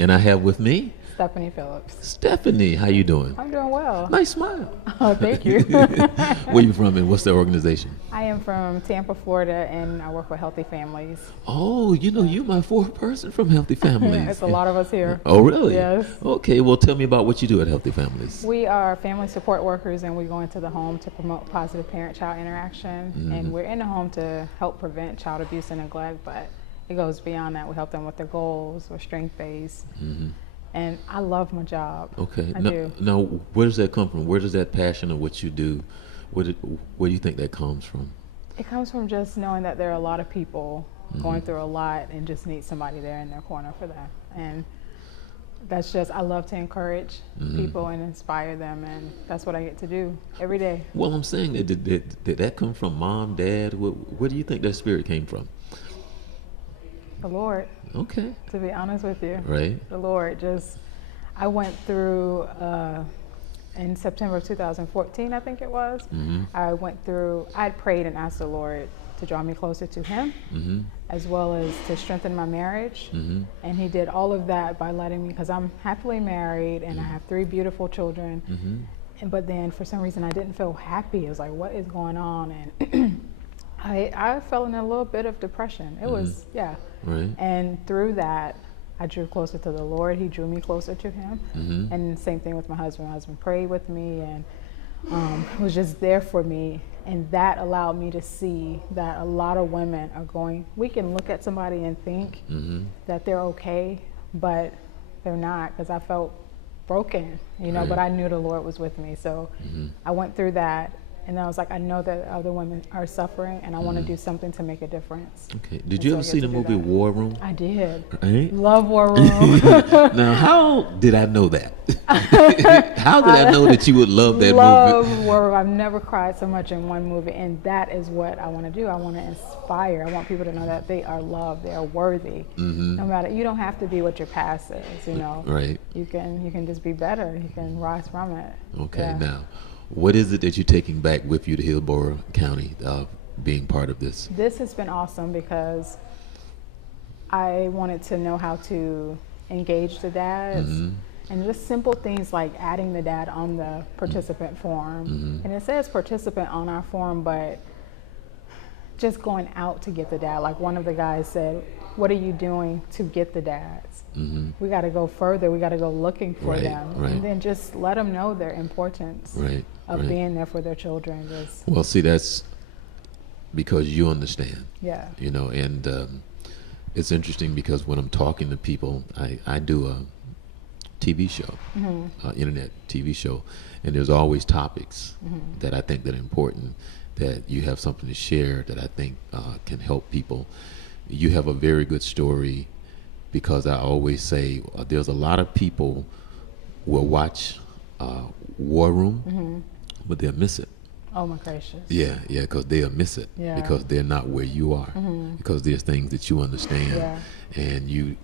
And I have with me Stephanie Phillips. Stephanie. How you doing? I'm doing well. Nice smile. Oh, thank you. Where you from and what's the organization? I am from Tampa, Florida, and I work with Healthy Families. Oh, you're my fourth person from Healthy Families. It's a lot of us here. Oh, really? Yes. Okay, well, tell me about what you do at Healthy Families. We are family support workers, and we go into the home to promote positive parent-child interaction. Mm-hmm. And we're in the home to help prevent child abuse and neglect, but it goes beyond that. We help them with their goals. We're strength-based. Mm-hmm. And I love my job. Okay. I do. Now, where does that come from? Where does that passion of what you do, where do you think that comes from? It comes from just knowing that there are a lot of people going through a lot and just need somebody there in their corner for them. And that's just, I love to encourage people and inspire them, and that's what I get to do every day. Well, I'm saying, did that come from mom, dad? Where do you think that spirit came from? The Lord. Okay. To be honest with you. Right. The Lord. I went through, in September of 2014, I think it was, I had prayed and asked the Lord to draw me closer to Him, as well as to strengthen my marriage. And He did all of that by letting me, because I'm happily married and I have 3 beautiful children. But then for some reason I didn't feel happy. It was like, what is going on? And I fell in a little bit of depression. It was, Right. And through that, I drew closer to the Lord. He drew me closer to Him. And same thing with my husband. My husband prayed with me and was just there for me. And that allowed me to see that a lot of women we can look at somebody and think that they're okay, but they're not, because I felt broken, Right. but I knew the Lord was with me. So I went through that. And I was like, I know that other women are suffering, and I want to do something to make a difference. Okay. Did you ever see the movie War Room? I did. Right? Love War Room. Now, how did I know that? How did I know that you would love that movie? Love War Room. I've never cried so much in one movie, and that is what I want to do. I want to inspire. I want people to know that they are loved, they are worthy. No matter, you don't have to be what your past is. Right. You can just be better. You can rise from it. Okay. Yeah. Now, what is it that you're taking back with you to Hillsborough County, being part of this? This has been awesome because I wanted to know how to engage the dads, and just simple things like adding the dad on the participant form. And it says participant on our form, but just going out to get the dad. Like one of the guys said, what are you doing to get the dads? We got to go further. We got to go looking for them. Right. And then just let them know their importance of being there for their children. Well, see, that's because you understand. Yeah. And it's interesting because when I'm talking to people, I do a TV show, internet TV show, and there's always topics that I think that are important, that you have something to share that I think can help people. You have a very good story, because I always say there's a lot of people will watch War Room, but they'll miss it. Oh my gracious. Yeah, because they'll miss it because they're not where you are, because there's things that you understand, and you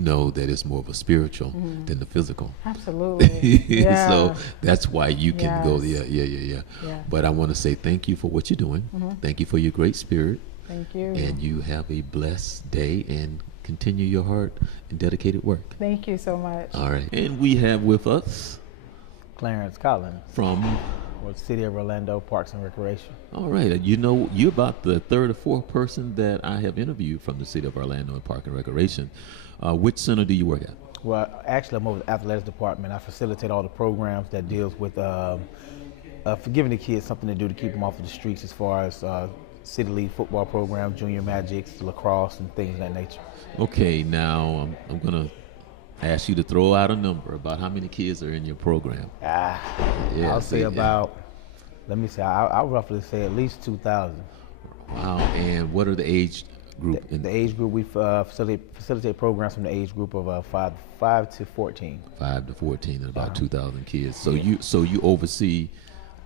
know that it's more of a spiritual than the physical. Absolutely. Yeah. So that's why you can go there. Yeah. But I want to say thank you for what you're doing. Thank you for your great spirit. Thank you. And you have a blessed day and continue your hard and dedicated work. Thank you so much. All right. And we have with us Clarence Colin from with City of Orlando Parks and Recreation. All right. You're about the 3rd or 4th person that I have interviewed from the City of Orlando and Park and Recreation. Which center do you work at? Well, actually, I'm over the athletics department. I facilitate all the programs that deals with for giving the kids something to do to keep them off of the streets, as far as City League football program, junior magics, lacrosse, and things of that nature. Okay, now I'm going to ask you to throw out a number about how many kids are in your program. I'll say I'll roughly say at least 2,000. Wow, and what are the age group? The age group, we facilitate programs from the age group of 5 to 14. 5 to 14, and about 2,000 kids. So you oversee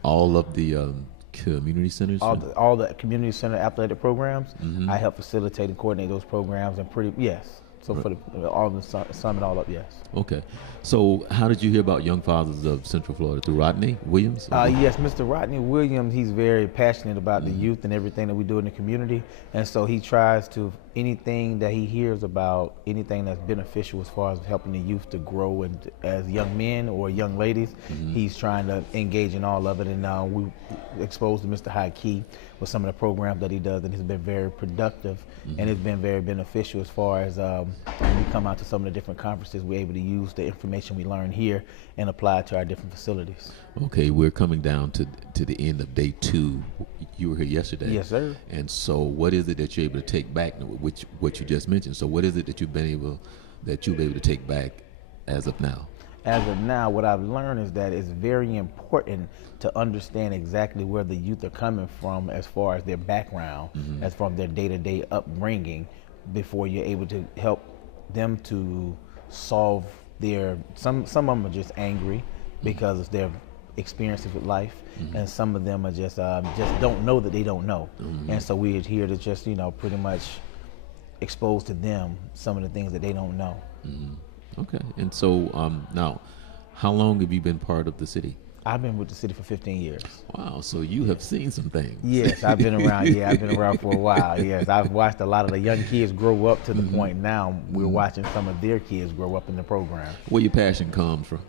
all of the community centers? All the community center athletic programs. I help facilitate and coordinate those programs, and so for all the sum it all up, yes. Okay. So how did you hear about Young Fathers of Central Florida? Through Rodney Williams? Yes, Mr. Rodney Williams, he's very passionate about the youth and everything that we do in the community. And so he tries to anything that he hears about anything that's beneficial as far as helping the youth to grow and as young men or young ladies, he's trying to engage in all of it. And we exposed to Mr. High Key with some of the programs that he does, and it's been very productive and it's been very beneficial as far as when we come out to some of the different conferences, we're able to use the information we learn here and apply it to our different facilities. Okay, we're coming down to the end of day 2. You were here yesterday. Yes, sir. And so what is it that you're able to take back, which what you just mentioned? So what is it that you'll be able to take back as of now? As of now, what I've learned is that it's very important to understand exactly where the youth are coming from as far as their background, as from their day-to-day upbringing, before you're able to help them to solve their, some of them are just angry because of their experiences with life, and some of them are just don't know that they don't know. And so we're here to just, pretty much expose to them some of the things that they don't know. Okay, and so now, how long have you been part of the city? I've been with the city for 15 years. Wow, so you have seen some things. Yes, I've been around. Yeah, I've been around for a while. Yes, I've watched a lot of the young kids grow up to the point now we're watching some of their kids grow up in the program. Where your passion comes from?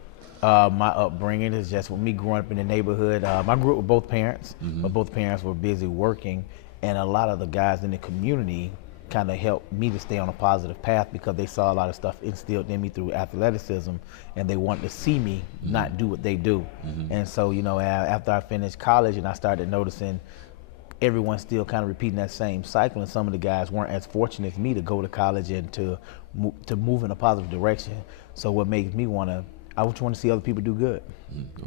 My upbringing is just with me growing up in the neighborhood. I grew up with both parents, but both parents were busy working, and a lot of the guys in the community kind of helped me to stay on a positive path because they saw a lot of stuff instilled in me through athleticism, and they wanted to see me not do what they do. And so, after I finished college and I started noticing everyone still kind of repeating that same cycle, and some of the guys weren't as fortunate as me to go to college and to move in a positive direction. So what makes me I just want to see other people do good.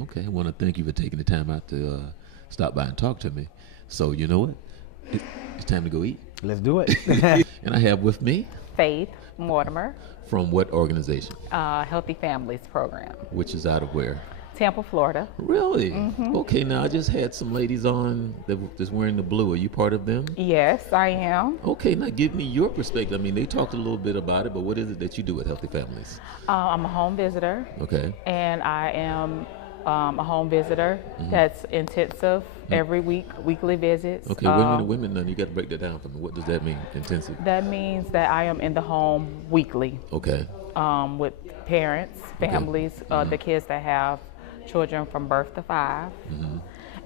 Okay, I want to thank you for taking the time out to stop by and talk to me. So you know what? It's time to go eat. Let's do it. And I have with me Faith Mortimer, from what organization? Healthy Families Program, Which is out of where? Tampa, Florida. Really? Okay, now I just had some ladies on that were just wearing the blue. Are you part of them? Yes, I am. Okay, now give me your perspective. I mean, they talked a little bit about it, but what is it that you do at Healthy Families? I'm a home visitor. Okay. And I am a home visitor that's intensive every week, weekly visits. Okay, women, now you got to break that down for me. What does that mean, intensive? That means that I am in the home weekly Okay. with parents, families, the kids that have children from birth to 5.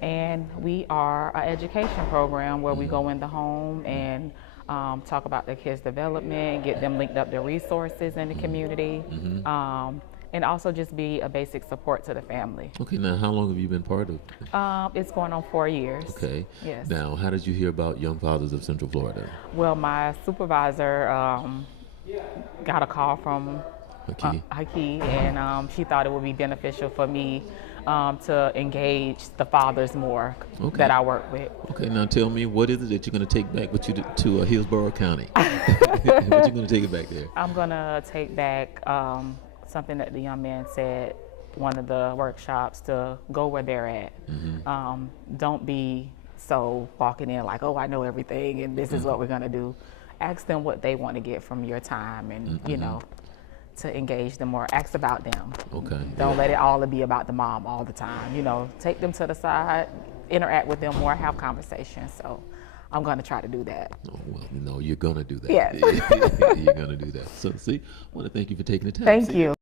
And we are an education program where we go in the home and talk about the kids' development, get them linked up to resources in the community, and also just be a basic support to the family. Okay, now how long have you been part of it? It's going on 4 years. Okay. Yes. Now, how did you hear about Young Fathers of Central Florida? Well, my supervisor got a call from Haki, and she thought it would be beneficial for me to engage the fathers more that I work with. Okay, now tell me, what is it that you're going to take back with you to Hillsborough County? What you going to take it back there? I'm going to take back something that the young man said one of the workshops, to go where they're at. Don't be so walking in like, oh, I know everything and this is what we're going to do. Ask them what they want to get from your time, and to engage them more. Ask about them. Okay. Don't let it all be about the mom all the time. Take them to the side, interact with them more, have conversations. So I'm going to try to do that. Oh, well, you're going to do that. Yes. You're going to do that. So, see, I want to thank you for taking the time. Thank you.